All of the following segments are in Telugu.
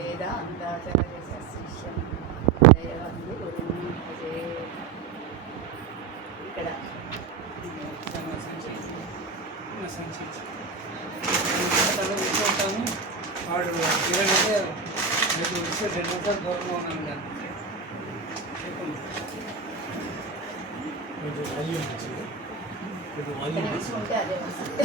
వేదాంతాచార్య శిష్యం దయవంతు గురుం భజే. ఇక్కడ కూర్చుంటాము. వాడు తిరగంటే మీకు ఇస్తే 2 నిమిషాలు దూరంగా ఉన్నాను కానీ ఉంటే అదే వస్తుంది.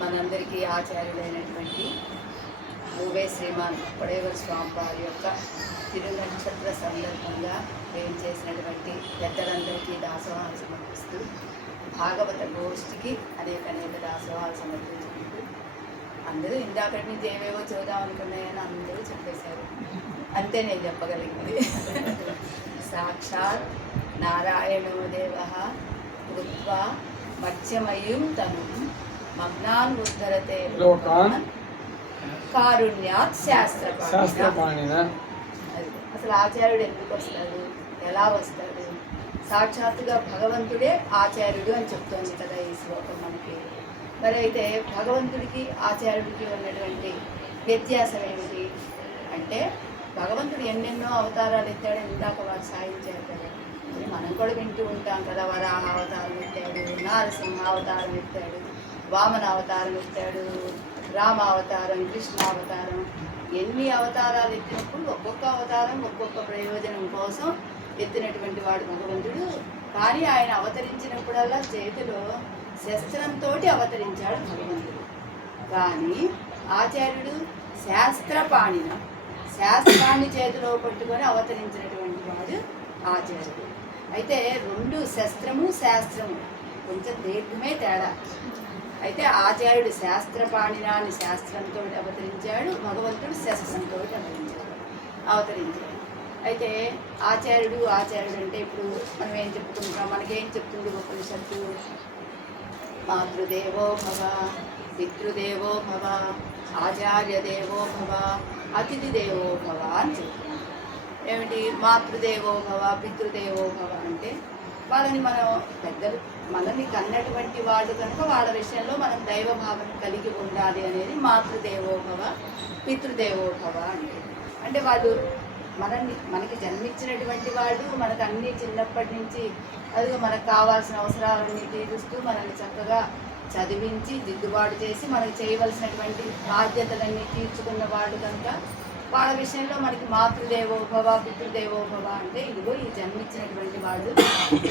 మనందరికీ ఆచార్యులైనటువంటి మూవే శ్రీమాన్ పడేవర్ స్వామి వారి యొక్క తిరునక్షత్ర సందర్భంగా మేము చేసినటువంటి పెద్దలందరికీ దాసోహాలు సమర్పిస్తూ భాగవత గోష్ఠికి అనేక దాసోహాలు సమర్పించుకుంటూ అందరూ ఇందాకటి నుంచి ఏవేవో చూద్దాం అనుకున్నాయని అందరూ చెప్పేశారు. అంతే నేను చెప్పగలిగింది. సాక్షాత్ నారాయణో దేవ కృత్వా మత్స్యమయం తను మగ్నాన్ ఉద్ధరతే కారుణ్యాత్ శాస్త్రపాణిన. అసలు ఆచార్యుడు ఎందుకు వస్తాడు, ఎలా వస్తాడు? సాక్షాత్తుగా భగవంతుడే ఆచార్యుడు అని చెప్తోంది కదా ఈ శ్లోకం మనకి. మరి అయితే భగవంతుడికి ఆచార్యుడికి ఉన్నటువంటి వ్యత్యాసం ఏమిటి అంటే, భగవంతుడు ఎన్నెన్నో అవతారాలు ఎత్తాడు. ఇందాక వారు సాధించారు కదా, మనం కూడా వింటూ ఉంటాం కదా. వరాహ అవతారం ఎత్తాడు, నారసింహ అవతారం ఎత్తాడు, వామన అవతారం ఎత్తాడు, రామ అవతారం, కృష్ణ అవతారం. ఎన్ని అవతారాలు ఎత్తినప్పుడు ఒక్కొక్క అవతారం ఒక్కొక్క ప్రయోజనం కోసం ఎత్తినటువంటి వాడు భగవంతుడు. కానీ ఆయన అవతరించినప్పుడల్లా చేతిలో శస్త్రంతో అవతరించాడు భగవంతుడు. కానీ ఆచార్యుడు శాస్త్రపాణిన, శాస్త్రాన్ని చేతిలో పట్టుకొని అవతరించినటువంటి వాడు ఆచార్యుడు. అయితే 2 శస్త్రము శాస్త్రము కొంచెం దీర్ఘమే తేడా. అయితే ఆచార్యుడు శాస్త్రపాణిన అని శాస్త్రంతో అవతరించాడు, భగవంతుడు శస్త్రంతో అవతరించాడు. అయితే ఆచార్యుడు అంటే ఇప్పుడు మనం ఏం చెప్పుకుంటాం, మనకేం చెప్తుంది ఉపనిషత్తు? మాతృదేవో భవ, పితృదేవో భవ, ఆచార్యదేవో భవ, అతిథిదేవో భవ అని చెప్తున్నాం. ఏమిటి మాతృదేవో భవ, పితృదేవో భవ అంటే వాళ్ళని మనం పెద్దలు మనల్ని కన్నటువంటి వాళ్ళు కనుక వాళ్ళ విషయంలో మనం దైవభావన కలిగి ఉండాలి అనేది మాతృదేవో భవ, పితృదేవో భవ అంటే వాళ్ళు మనకి జన్మించినటువంటి వాళ్ళు, మనకు అన్నీ చిన్నప్పటి నుంచి అది మనకు కావాల్సిన అవసరాలన్నీ తీరుస్తూ మనల్ని చక్కగా చదివించి దిద్దుబాటు చేసి మనకు చేయవలసినటువంటి బాధ్యతలన్నీ తీర్చుకున్న వాళ్ళు కనుక వాళ్ళ విషయంలో మనకి మాతృదేవోభవ, పితృదేవోభవ అంటే ఇదిగో ఈ జన్మించినటువంటి వాళ్ళు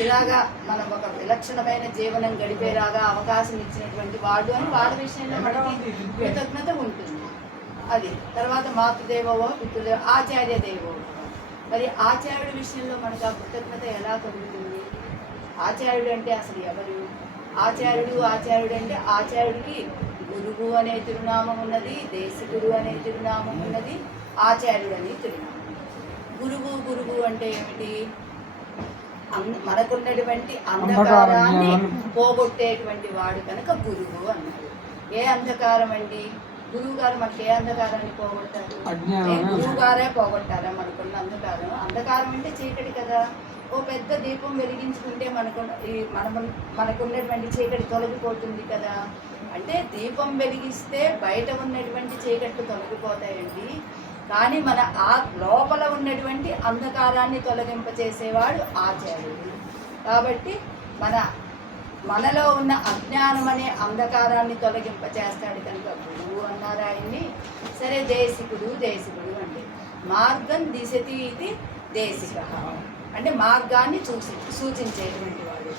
ఇలాగా మనం ఒక విలక్షణమైన జీవనం గడిపేలాగా అవకాశం ఇచ్చినటువంటి వాళ్ళు అని వాళ్ళ విషయంలో మనకి కృతజ్ఞత ఉంటుంది. అది తర్వాత మాతృదేవోభవ, పితృదేవ, ఆచార్య దేవోభవ. మరి ఆచార్యుడి విషయంలో మనకు ఆ కృతజ్ఞత ఎలా కలుగుతుంది? ఆచార్యుడు అంటే అసలు ఎవరు? ఆచార్యుడు అంటే ఆచార్యుడికి గురువు అనే తిరునామం ఉన్నది, దేశికుడు అనే తిరునామం ఉన్నది, ఆచార్యుడు అనే తిరునామం. గురువు అంటే ఏమిటి? మనకున్నటువంటి అంధకారాన్ని పోగొట్టేటువంటి వాడు కనుక గురువు అన్నారు. ఏ అంధకారం అండి? గురువు గారు మనకి ఏ అంధకారాన్ని పోగొట్టారు? గురువు గారే పోగొట్టారా మనకున్న అంధకారం? అంధకారం అంటే చీకటి కదా. ఓ పెద్ద దీపం వెలిగించుకుంటే మనకున్నటువంటి చీకటి తొలగిపోతుంది కదా. అంటే దీపం వెలిగిస్తే బయట ఉన్నటువంటి చీకట్లు తొలగిపోతాయండి. కానీ మన లోపల ఉన్నటువంటి అంధకారాన్ని తొలగింపచేసేవాడు ఆచార్యుడు. కాబట్టి మనలో ఉన్న అజ్ఞానం అనే అంధకారాన్ని తొలగింపచేస్తాడు కనుక గురువు అన్నారు ఆయన్ని. సరే, దేశికుడు అంటే మార్గం దిశతి ఇది దేశిక అంటే మార్గాన్ని సూచించేటువంటి వాడు.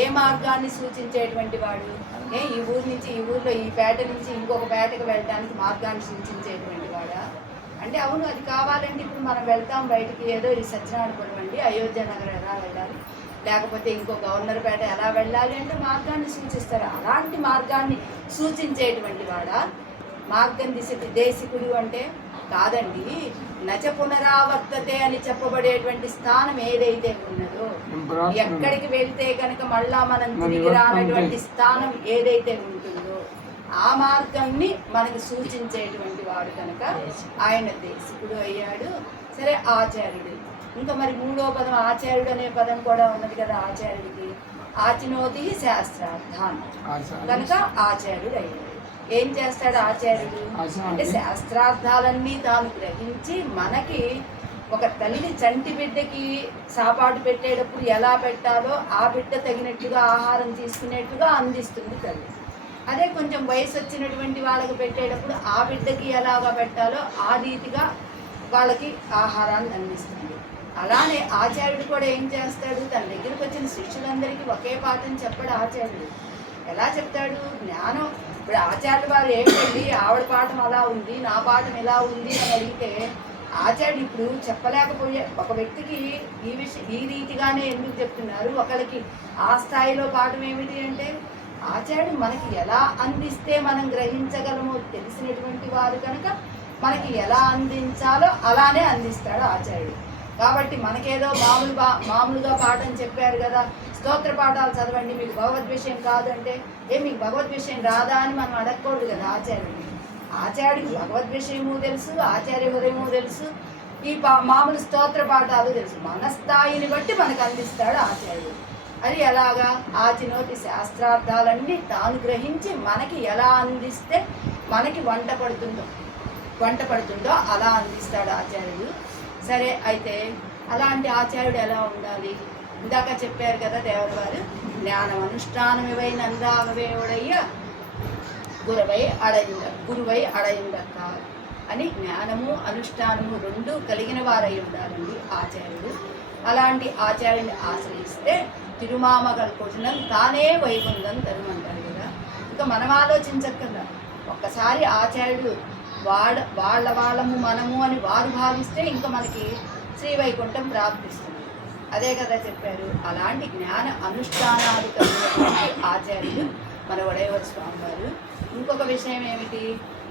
ఏ మార్గాన్ని సూచించేటువంటి వాడు? ఈ ఊరు నుంచి ఈ ఊర్లో ఈ పేట నుంచి ఇంకొక పేటకు వెళ్ళడానికి మార్గాన్ని సూచించేటువంటి వాడా అంటే అవును, అది కావాలంటే ఇప్పుడు మనం వెళ్తాం బయటికి, ఏదో ఈ సత్యనారాయణపురం అండి, అయోధ్య నగరం ఎలా వెళ్ళాలి, లేకపోతే ఇంకో గవర్నర్ పేట ఎలా వెళ్ళాలి అంటే మార్గాన్ని సూచిస్తారు. అలాంటి మార్గాన్ని సూచించేటువంటి వాడా? మార్గం దిశకి దేశికుడు అంటే కాదండి. నచ పునరావర్తతే అని చెప్పబడేటువంటి స్థానం ఏదైతే ఉన్నదో, ఎక్కడికి వెళ్తే కనుక మళ్ళా మనం తిరిగి రానటువంటి స్థానం ఏదైతే ఉంటుందో ఆ మార్గాన్ని మనకి సూచించేటువంటి వాడు కనుక ఆయన దేశికుడు అయ్యాడు. సరే, ఆచార్యుడు. ఇంకా మరి 3వ పదం ఆచార్యుడు అనే పదం కూడా ఉన్నది కదా ఆచార్యుడికి. ఆచినోతి శాస్త్రార్థాన్ని కనుక ఆచార్యుడు అయ్యాడు. ఏం చేస్తాడు ఆచార్యుడు అంటే శాస్త్రార్థాలన్నీ తాను గ్రహించి మనకి ఒక తల్లి చంటి బిడ్డకి సాపాటు పెట్టేటప్పుడు ఎలా పెట్టాలో ఆ బిడ్డ తగినట్టుగా ఆహారం తీసుకునేట్టుగా అందిస్తుంది తల్లి. అదే కొంచెం వయసు వచ్చినటువంటి వాళ్ళకి పెట్టేటప్పుడు ఆ బిడ్డకి ఎలాగా పెట్టాలో ఆ రీతిగా వాళ్ళకి ఆహారాన్ని అందిస్తుంది. అలానే ఆచార్యుడు కూడా ఏం చేస్తాడు, తన దగ్గరికి వచ్చిన శిష్యులందరికీ ఒకే పాఠం చెప్పడు ఆచార్యుడు. ఎలా చెప్తాడు, జ్ఞానం ఇప్పుడు ఆచార్యుడు వారు ఏంటండి ఆవిడ పాఠం అలా ఉంది నా పాఠం ఎలా ఉంది అని అడిగితే ఆచార్యుడు ఇప్పుడు చెప్పలేకపోయే ఒక వ్యక్తికి ఈ రీతిగానే ఎందుకు చెప్తున్నారు, ఒకరికి ఆ స్థాయిలో పాఠం ఏమిటి అంటే ఆచార్యుడు మనకి ఎలా అందిస్తే మనం గ్రహించగలమో తెలిసినటువంటి వారు కనుక మనకి ఎలా అందించాలో అలానే అందిస్తాడు ఆచార్యుడు. కాబట్టి మనకేదో మామూలుగా పాఠం చెప్పారు కదా, స్తోత్ర పాఠాలు చదవండి మీకు భగవద్విషయం కాదంటే మీకు భగవద్విషయం రాదా అని మనం అడగకూడదు కదా ఆచార్యుడిని. ఆచార్యుడికి భగవద్విషయము తెలుసు, ఆచార్య హృదయము తెలుసు, ఈ మామూలు స్తోత్ర పాఠాలు తెలుసు. మన స్థాయిని బట్టి మనకు అందిస్తాడు ఆచార్యుడు. అది ఎలాగా, ఆచినోటి శాస్త్రార్థాలన్నీ తాను గ్రహించి మనకి ఎలా అందిస్తే మనకి వంట పడుతుందో అలా అందిస్తాడు ఆచార్యుడు. సరే, అయితే అలాంటి ఆచార్యుడు ఎలా ఉండాలి, ఇందాక చెప్పారు కదా దేవుడు వారు, జ్ఞానం అనుష్ఠానమివై నందాగవేవుడయ్య గురువై అడయిందక్క అని జ్ఞానము అనుష్ఠానము రెండు కలిగిన వారై ఉండాలండి ఆచార్యుడు. అలాంటి ఆచార్యుని ఆశ్రయిస్తే తిరుమామగల్ కొట్టినం తానే వైకుంఠం తరుమంటారు కదా. ఇంకా మనం ఆలోచించక్కర్లా, ఒక్కసారి ఆచార్యుడు వాళ్ళము మనము అని వారు భావిస్తే ఇంకా మనకి శ్రీవైకుంఠం ప్రాప్తిస్తుంది. అదే కదా చెప్పారు. అలాంటి జ్ఞాన అనుష్ఠానాలు కలిగినటువంటి ఆచార్యులు మన వడేవర స్వామి వారు. ఇంకొక విషయం ఏమిటి,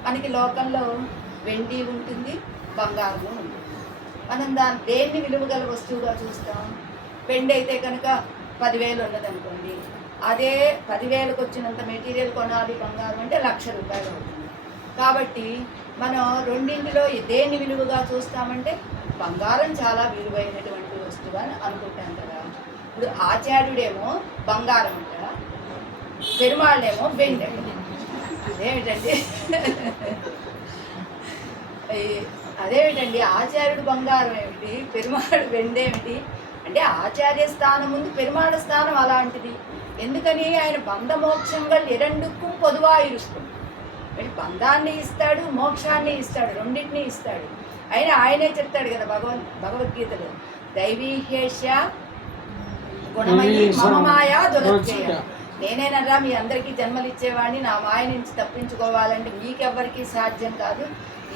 మనకి లోకంలో వెండి ఉంటుంది, బంగారము ఉంటుంది. మనం దేన్ని విలువగల వస్తువుగా చూస్తాం. వెండి అయితే కనుక 10,000 ఉన్నదనుకోండి, అదే 10,000కి వచ్చినంత మెటీరియల్ కొనాలి బంగారం అంటే ₹1,00,000 అవుతుంది. కాబట్టి మనం రెండింటిలో దేన్ని విలువగా చూస్తామంటే బంగారం చాలా విలువైనటువంటి వస్తువు అని అనుకుంటాం కదా. ఇప్పుడు ఆచార్యుడేమో బంగారం అంట, పెరుమాళ్ళేమో వెండి. అదేమిటండి ఆచార్యుడు బంగారం ఏమిటి, పెరుమాడు వెండేమిటి అంటే ఆచార్య స్థానం ముందు పెరుమాళ స్థానం అలాంటిది. ఎందుకని ఆయన బంధమోక్షంగా రెండుக்கும் పొదువాయిరుస్తుంది. బంధాన్ని ఇస్తాడు, మోక్షాన్ని ఇస్తాడు, రెండింటినీ ఇస్తాడు. ఆయనే చెప్తాడు కదా భగవద్గీతలో, దైవీహేష గుణమయీ మమ మాయా దురత్యయ. నేనేనరా మీ అందరికీ జన్మలు ఇచ్చేవాడిని, నా మాయ నుంచి తప్పించుకోవాలంటే మీకెవ్వరికీ సాధ్యం కాదు,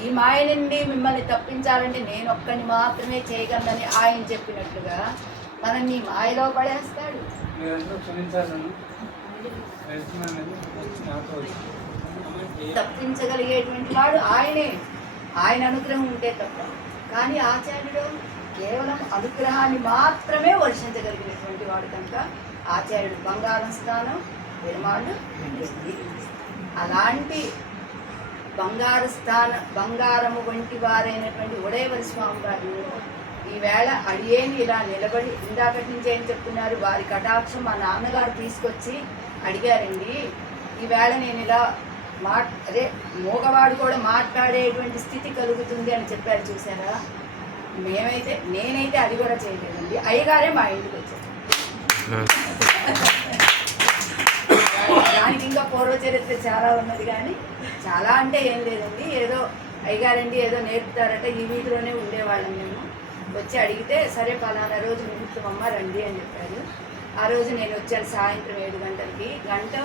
ఈ మాయ నుండి మిమ్మల్ని తప్పించాలంటే నేను ఒక్కని మాత్రమే చేయగలనని ఆయన చెప్పినట్లుగా మనల్ని మాయలో పడేస్తాడు. తప్పించగలిగేటువంటి వాడు ఆయనే, ఆయన అనుగ్రహం ఉంటే తప్ప. కానీ ఆచార్యుడు కేవలం అనుగ్రహాన్ని మాత్రమే వర్షించగలిగినటువంటి వాడు కనుక ఆచార్యుడు బంగారం స్థానం, పెరుమాళ్ళు. అలాంటి బంగారము వంటి వారైనటువంటి ఉడయవర స్వామి వారు ఈవేళ అడిగేని ఇలా నిలబడి ఇందాకటి నుంచి ఏం చెప్తున్నారు, వారి కటాక్షం మా నాన్నగారు తీసుకొచ్చి అడిగారండి, ఈవేళ నేను ఇలా అదే మూగవాడు కూడా మాట్లాడేటువంటి స్థితి కలుగుతుంది అని చెప్పారు చూసారా. నేనైతే అది కూడా చేయలేదండి, అయ్యగారే మా ఇంటికి వచ్చారు. దానికి ఇంకా పూర్వ చరిత్ర చాలా ఉన్నది, కానీ చాలా అంటే ఏం లేదండి. ఏదో అయ్యగారండి ఏదో నేర్పుతారట, ఈ వీధిలోనే ఉండేవాళ్ళం మేము. వచ్చి అడిగితే సరే పలానా రోజు ముహూర్తం అమ్మ రండి అని చెప్పారు. ఆ రోజు నేను వచ్చాను సాయంత్రం 7 గంటలకి.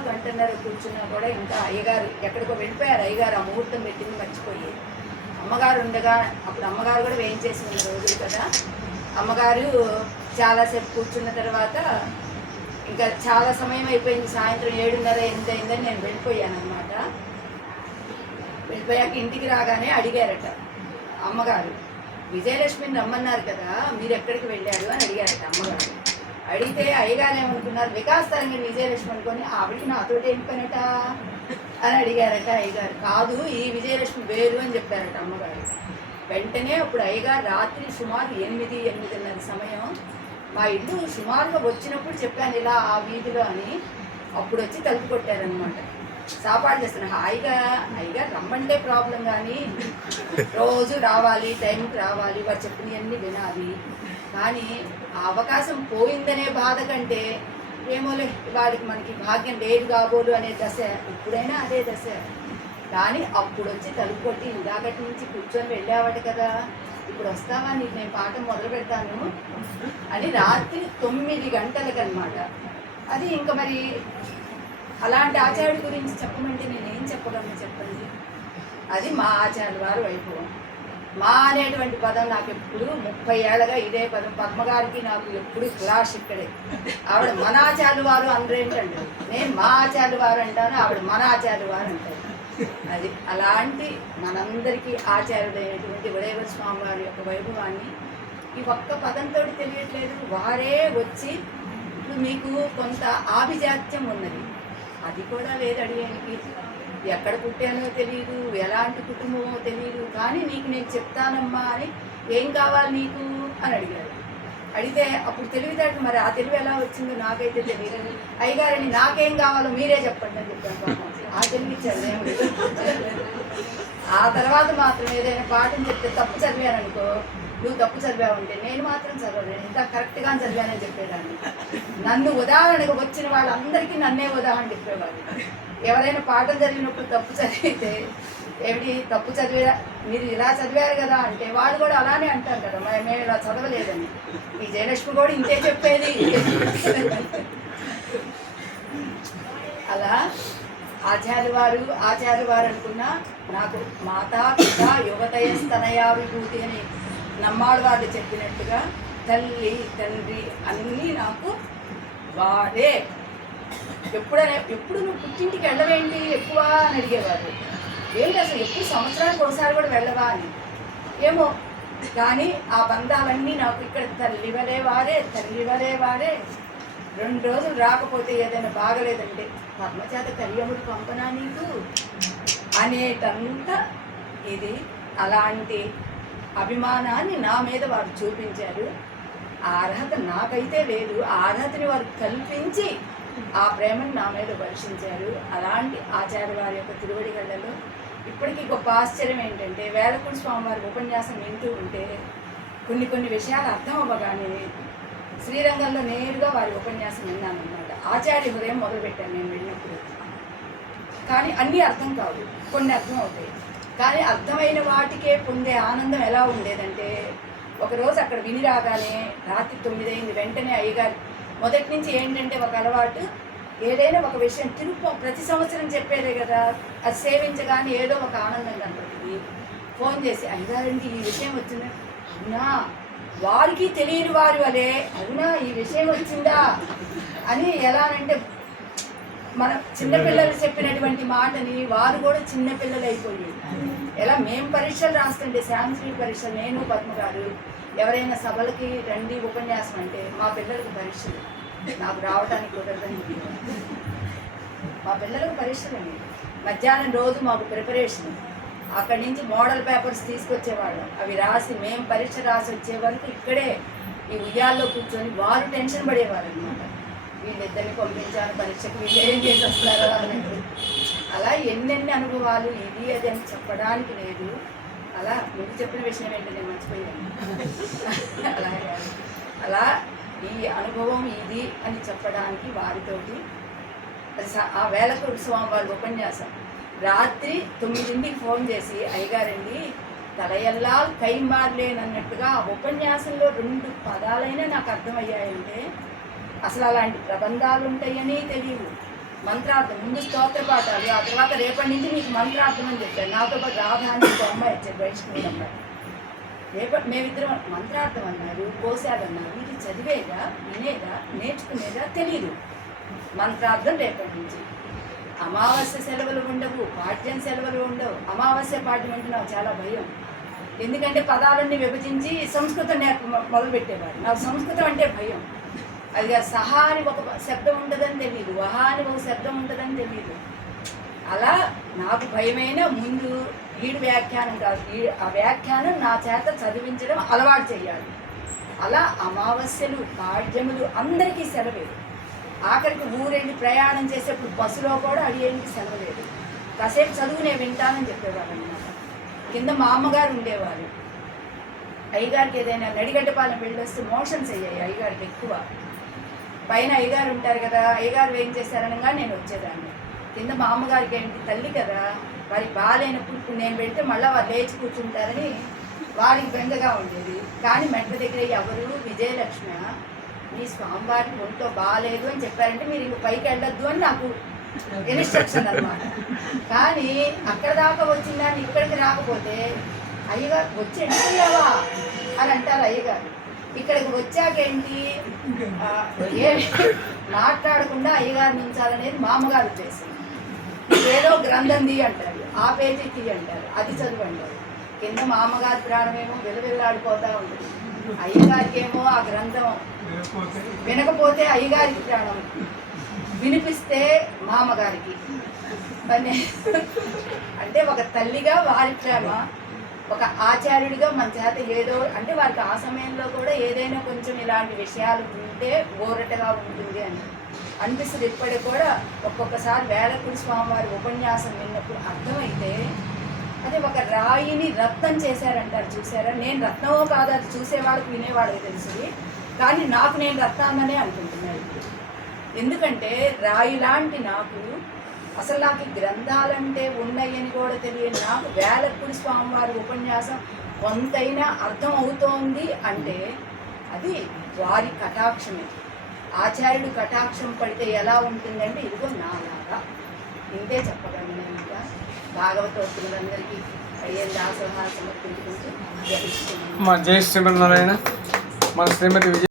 గంటన్నర కూర్చున్నా కూడా ఇంకా అయ్యగారు ఎక్కడికో వెళ్ళిపోయారు. అయ్యగారు ఆ ముహూర్తం పెట్టింది మర్చిపోయి, అమ్మగారు ఉండగా, అప్పుడు అమ్మగారు కూడా వేయించేసి ఉన్న రోజులు కదా. అమ్మగారు చాలాసేపు కూర్చున్న తర్వాత ఇంకా చాలా సమయం అయిపోయింది, సాయంత్రం 7:30 8 అయిందని నేను వెళ్ళిపోయాను అనమాట. వెళ్ళిపోయాక ఇంటికి రాగానే అడిగారట అమ్మగారు, విజయలక్ష్మిని రమ్మన్నారు కదా, మీరు ఎక్కడికి వెళ్ళారు అని అడిగారట అమ్మగారు. అడిగితే అయ్యగారు ఏమనుకున్నారు, వికాస్ తరంగిణి విజయలక్ష్మి అనుకొని ఆవిడికి నాతోటి ఏం పనట అని అడిగారట అయ్యగారు. కాదు, ఈ విజయలక్ష్మి వేరు అని చెప్పారట అమ్మగారు. వెంటనే అప్పుడు అయ్యగారు రాత్రి సుమారు 8:30 సమయం, మా ఇల్లు సుమారుగా వచ్చినప్పుడు చెప్పాను ఇలా ఆ వీధిలో అని, అప్పుడు వచ్చి తలుపు కొట్టారనమాట. సాపాటు చేస్తాను హాయిగా హాయిగా రమ్మంటే ప్రాబ్లం, కానీ రోజు రావాలి, టైంకి రావాలి, వారు చెప్పినవన్నీ వినాలి. కానీ ఆ అవకాశం పోయిందనే బాధ కంటే ఏమోలే వాడికి మనకి భాగ్యం లేదు కాబోలు అనే దశ, ఇప్పుడైనా అదే దశ. కానీ అప్పుడు వచ్చి తలుపు కొట్టి ఇందాకటి నుంచి కూర్చొని వెళ్ళావట కదా, ఇప్పుడు వస్తావా, నీకు నేను పాఠం మొదలు పెడతాను అని రాత్రి 9 గంటలకనమాట. అది ఇంకా మరి అలాంటి ఆచార్యుడి గురించి చెప్పమంటే నేనేం చెప్పగలను చెప్పండి. అది మా ఆచార్యుల వారి వైభవం. మా అనేటువంటి పదం నాకు ఎప్పుడు 30 ఏళ్ళగా ఇదే పదం. పద్మగారికి నాకు ఎప్పుడు క్లాష్ ఇక్కడే. ఆవిడ మన ఆచార్యుల వారు అందరేంటండి, నేను మా ఆచార్యుల వారు అంటాను, ఆవిడ మన ఆచార్యుల వారు అంటారు. అది అలాంటి మనందరికీ ఆచార్యుడైనటువంటి విడేవర స్వామి వారి యొక్క వైభవాన్ని ఈ ఒక్క పదంతో తెలియట్లేదు. వారే వచ్చి ఇప్పుడు మీకు కొంత ఆభిజాత్యం ఉన్నది, అది కూడా లేదు అడిగానికి. ఎక్కడ పుట్టానో తెలియదు, ఎలాంటి కుటుంబమో తెలియదు, కానీ నీకు నేను చెప్తానమ్మా అని, ఏం కావాలి నీకు అని అడిగారు. అడిగితే అప్పుడు తెలివితేటలు, మరి ఆ తెలివి ఎలా వచ్చిందో నాకైతే తెలియదు. అయ్యగారని నాకేం కావాలో మీరే చెప్పండి అని చెప్పాను. ఆ తెలివి ఇచ్చారు దేవుడు. ఆ తర్వాత మాత్రం ఏదైనా పాఠం చెప్తే తప్పు చదివాను అనుకో, నువ్వు తప్పు చదివావంటే నేను మాత్రం చదవలేను, ఇంత కరెక్ట్గా చదివానని చెప్పేదాన్ని. నన్ను ఉదాహరణకు వచ్చిన వాళ్ళందరికీ నన్నే ఉదాహరణ చెప్పేవాళ్ళు. ఎవరైనా పాఠం చదివినప్పుడు తప్పు చదివితే, ఏమిటి తప్పు చదివా, మీరు ఇలా చదివారు కదా అంటే వాళ్ళు కూడా అలానే అంటారు కదా, మేము ఇలా చదవలేదని. ఈ జయలక్ష్మి కూడా ఇంతే చెప్పేది. అలా ఆచార్య వారు అనుకున్న నాకు మాతా పిత యువతయస్తనయా విభూతి అని నమ్మాడు వాళ్ళు చెప్పినట్టుగా తల్లి తండ్రి అన్నీ నాకు వాడే. ఎప్పుడు నువ్వు పుట్టింటికి వెళ్ళవేంటి ఎక్కువ అని అడిగేవారు. ఏంటి అసలు ఎప్పుడు సంవత్సరానికి ఒకసారి కూడా వెళ్ళవా అని. ఏమో కానీ ఆ బంధాలన్నీ నాకు ఇక్కడ తల్లి వలే వారే. 2 రోజులు రాకపోతే ఏదైనా బాగలేదంటే పద్మచేత కళ్యాణుడు పంపనా నీకు అనేటంత ఇది. అలాంటి అభిమానాన్ని నా మీద వారు చూపించారు. ఆ అర్హత నాకైతే లేదు, ఆ అర్హతని వారు కల్పించి ఆ ప్రేమను నా మీద వర్షించారు. అలాంటి ఆచార్య వారి యొక్క తిరువడిగళ్ళలో ఇప్పటికీ గొప్ప ఆశ్చర్యం ఏంటంటే, వేలకుడి స్వామివారి ఉపన్యాసం వింటూ ఉంటే కొన్ని విషయాలు అర్థం అవ్వగానే శ్రీరంగంలో నేరుగా వారి ఉపన్యాసం విన్నానమాట. ఆచార్య హృదయం మొదలుపెట్టాను నేను వెళ్ళినప్పుడు. కానీ అన్నీ అర్థం కావు, కొన్ని అర్థం అవుతాయి. కానీ అర్థమైన వాటికే పొందే ఆనందం ఎలా ఉండేదంటే, ఒకరోజు అక్కడ విని రాగానే రాత్రి 9 అయింది. వెంటనే అయ్యగారు మొదటి నుంచి ఏంటంటే ఒక అలవాటు, ఏదైనా ఒక విషయం ప్రతి సంవత్సరం చెప్పేదే కదా, అది సేవించగానే ఏదో ఒక ఆనందం కనపడుతుంది. ఫోన్ చేసి అయ్యగారండి ఈ విషయం వచ్చిందా, అవునా, వారికి తెలియని వారి వలే అవునా ఈ విషయం వచ్చిందా అని. ఎలా అంటే మన చిన్నపిల్లలు చెప్పినటువంటి మాటని వారు కూడా చిన్నపిల్లలు అయిపోయి, ఎలా మేము పరీక్షలు రాస్తుంటే శాంతి పరీక్షలు, నేను పద్మ గారు ఎవరైనా సభలకి రండి ఉపన్యాసం అంటే మా పిల్లలకి పరీక్షలు, నాకు రావడానికి కుదరదని. మా పిల్లలకు పరీక్షలండి. మధ్యాహ్నం రోజు మాకు ప్రిపరేషన్, అక్కడి నుంచి మోడల్ పేపర్స్ తీసుకొచ్చేవాళ్ళం. అవి రాసి మేము పరీక్ష రాసి వచ్చే వరకు ఇక్కడే ఈ ఉయ్యాల్లో కూర్చొని వారు టెన్షన్ పడేవారు అనమాట. వీళ్ళిద్దరిని పంపించాను పరీక్షకు, వీళ్ళు ఏం చేసి వస్తారో అన్నట్టు. అలా ఎన్నెన్ని అనుభవాలు, ఇది అది అని చెప్పడానికి లేదు. అలా ముందు చెప్పిన విషయం ఏంటో నేను మర్చిపోయాను. అలా ఈ అనుభవం ఇది అని చెప్పడానికి వారితోటి ఆ వేలకుడి స్వామివారి ఉపన్యాసం రాత్రి 9ంటికి ఫోన్ చేసి, అయ్యగారండి తలయల్లా కై మారలేనన్నట్టుగా ఆ ఉపన్యాసంలో 2 పదాలైనా నాకు అర్థమయ్యాయంటే, అసలు అలాంటి ప్రబంధాలు ఉంటాయని తెలియదు. మంత్రార్థం ముందు స్తోత్ర పాఠాలు, ఆ తర్వాత రేపటి నుంచి మీకు మంత్రార్థం అని చెప్పారు. నాతో పాటు రాధా అని ఒక అమ్మాయి వచ్చారు, వైష్ణవి అమ్మాయి. మేమిద్దరం మంత్రార్థం అన్నారు, కోశాలన్నారు. ఇది చదివేదా, వినేదా, నేర్చుకునేదా తెలియదు. మంత్రార్థం రేపటి నుంచి. అమావాస్య సెలవులు ఉండవు, పాఠ్యం సెలవులు ఉండవు. అమావాస్య పాఠ్యం అంటే నాకు చాలా భయం, ఎందుకంటే పదాలన్నీ విభజించి సంస్కృతం మొదలుపెట్టేవారు. నాకు సంస్కృతం అంటే భయం. అది సహా అని ఒక శబ్దం ఉంటుందని తెలియదు, వహా అని ఒక శబ్దం ఉంటుందని తెలియదు. అలా నాకు భయమైన ముందు ఈడు వ్యాఖ్యానం కాదు, ఆ వ్యాఖ్యానం నా చేత చదివించడం అలవాటు చేయాలి. అలా అమావాస్యలు పాఠ్యములు అందరికీ సెలవే. ఆఖరికి ఊరెళ్ళి ప్రయాణం చేసేప్పుడు బస్సులో కూడా అడిగేందుకు సెలవు లేదు. కాసేపు చదువు నేను వింటానని చెప్పేవాడు అనమాట. కింద మా అమ్మగారు ఉండేవారు. అయ్యగారికి ఏదైనా నడిగడ్డపాలెం వెళ్ళొస్తే మోషన్స్ అయ్యాయి అయ్యగారికి ఎక్కువ. పైన అయ్యగారు ఉంటారు కదా, అయ్యగారు ఏం చేశారనగా నేను వచ్చేదాన్ని. కింద మా అమ్మగారికి ఏంటి తల్లి కదా, వారికి బాగాలేనప్పుడు ఇప్పుడు నేను పెడితే మళ్ళీ వారు లేచి కూర్చుంటారని వారికి బెంగగా ఉండేది. కానీ మెట్ల దగ్గర ఎవరు విజయలక్ష్మి మీ స్వామివారికి ఒంట్లో బాగాలేదు అని చెప్పారంటే మీరు ఇంక పైకి వెళ్ళొద్దు అని నాకు ఇన్స్ట్రక్షన్ అనమాట. కానీ అక్కడ దాకా వచ్చిందని ఇక్కడికి రాకపోతే అయ్యగారు వచ్చి వెళ్ళిపోయావా అని అంటారు అయ్యగారు. ఇక్కడికి వచ్చాకేంటి మాట్లాడకుండా అయ్యగారు నించాలనేది మా అమ్మగారు ఉద్దేశం. ఏదో గ్రంథం తీ అంటారు, ఆ పేజీ తీ అంటారు, అది చదువు అంటారు. కింద మా అమ్మగారి ప్రాణమేమో వెలువెల్లాడిపోతూ ఉంటుంది, అయ్యగారికి ఏమో ఆ గ్రంథం వినకపోతే అయ్యగారికి ప్రాణం, వినిపిస్తే మా అమ్మగారికి. అంటే ఒక తల్లిగా వారి ప్రేమ, ఒక ఆచార్యుడిగా మన చేత ఏదో అంటే వారికి ఆ సమయంలో కూడా ఏదైనా కొంచెం ఇలాంటి విషయాలు ఉంటే ఊరటగా ఉంటుంది అని అనిపిస్తుంది. ఇప్పటికి కూడా ఒక్కొక్కసారి వేలకుడి స్వామివారి ఉపన్యాసం విన్నప్పుడు అర్థమైతే అది ఒక రాయిని రత్నం చేశారంటారు చూసారా. నేను రత్నమో కాదు అది చూసేవాళ్ళకి వినేవాళ్ళకి తెలుసు, కానీ నాకు నేను రత్నాన్ననే అనుకుంటున్నాను ఇప్పుడు. ఎందుకంటే రాయి లాంటి అసలు నాకు గ్రంథాలంటే ఉన్నాయని కూడా తెలియని నాకు వేలకుడి స్వామివారి ఉపన్యాసం కొంతైనా అర్థం అవుతోంది అంటే అది వారి కటాక్షమే. ఆచార్యుడు కటాక్షం పడితే ఎలా ఉంటుందంటే ఇదిగో నాలాగా ఇంతే చెప్పగలను. నేను ఇంకా భాగవతోత్తులందరికీ అయ్యేది దాసోహాలు సమర్పించుకుంటూ జపిస్తున్నాను. మా జయ శ్రీమన్నారాయణ. మన శ్రీమతి విజయ